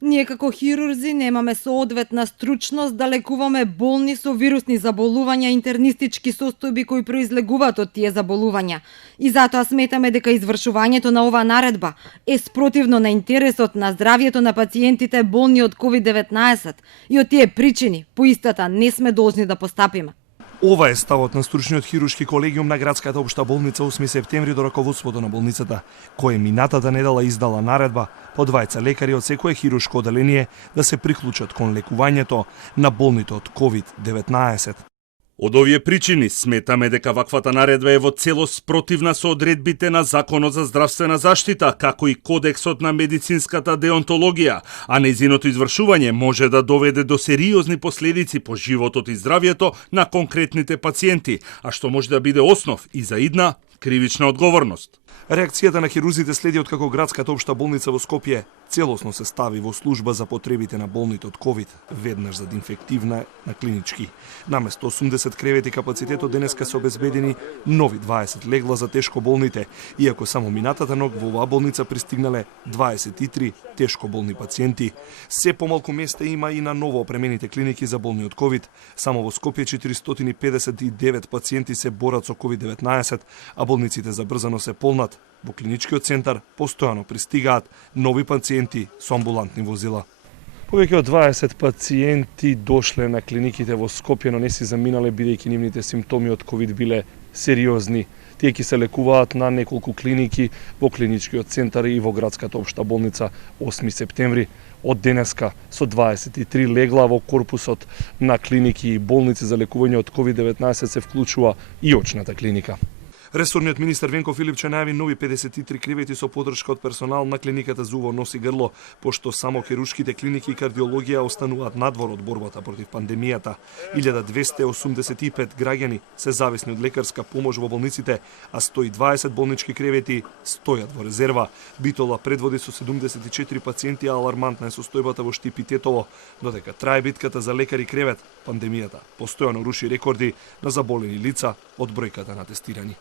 Ние како хирурзи немаме соодветна стручност да лекуваме болни со вирусни заболувања и интернистички состојби кои произлегуваат од тие заболувања. И затоа сметаме дека извршувањето на оваа наредба е спротивно на интересот на здравјето на пациентите болни од COVID-19 и од тие причини по истата не сме должни да постапиме. Ова е ставот на стручниот хируршки колегиум на градската општа болница 8 септември до раководството на болницата, кој минатата недела издала наредба по двајца лекари од секое хируршко оделение да се приклучат кон лекувањето на болните од COVID-19. Од овие причини сметаме дека ваквата наредба е во целост спротивна со одредбите на Законот за здравствена заштита, како и Кодексот на медицинската деонтологија, а нејзиното извршување може да доведе до сериозни последици по животот и здравјето на конкретните пациенти, а што може да биде основ и за идна кривична одговорност. Реакцијата на хирурзите следи откако градската општа болница во Скопје целосно се стави во служба за потребите на болните од ковид, веднаш за инфективна на клинички. Наместо 80 кревети капацитетот денеска се обезбедени нови 20 легла за тешко болните, иако само минатата ног во оваа болница пристигнале 23 тешко болни пациенти. Се помалку места има и на ново опремените клиники за болни од ковид. Само во Скопје 459 пациенти се борат со COVID-19, а болниците забрзано се полнат. Во клиничкиот центар постојано пристигаат нови пациенти со амбулантни возила. Повеќе од 20 пациенти дошле на клиниките во Скопје, но не си заминале бидејќи нивните симптоми од ковид биле сериозни. Тие ќе се лекуваат на неколку клиники во клиничкиот центар и во градската општа болница 8 септември. Од денеска со 23 легла во корпусот на клиники и болници за лекување од COVID-19 се вклучува и очната клиника. Ресорниот министер Венко Филипче најави нови 53 кревети со поддршка од персонал на клиниката за уво, нос и грло, пошто само хируршките клиники и кардиологија остануваат надвор од борбата против пандемијата. 1285 граѓани се зависни од лекарска помош во болниците, а 120 болнички кревети стојат во резерва. Битола предводи со 74 пациенти, а алармантна е состојбата во Штип и Тетово. Додека трае битката за лекар и кревет, пандемијата постојано руши рекорди на заболени лица од бројката на тестирани.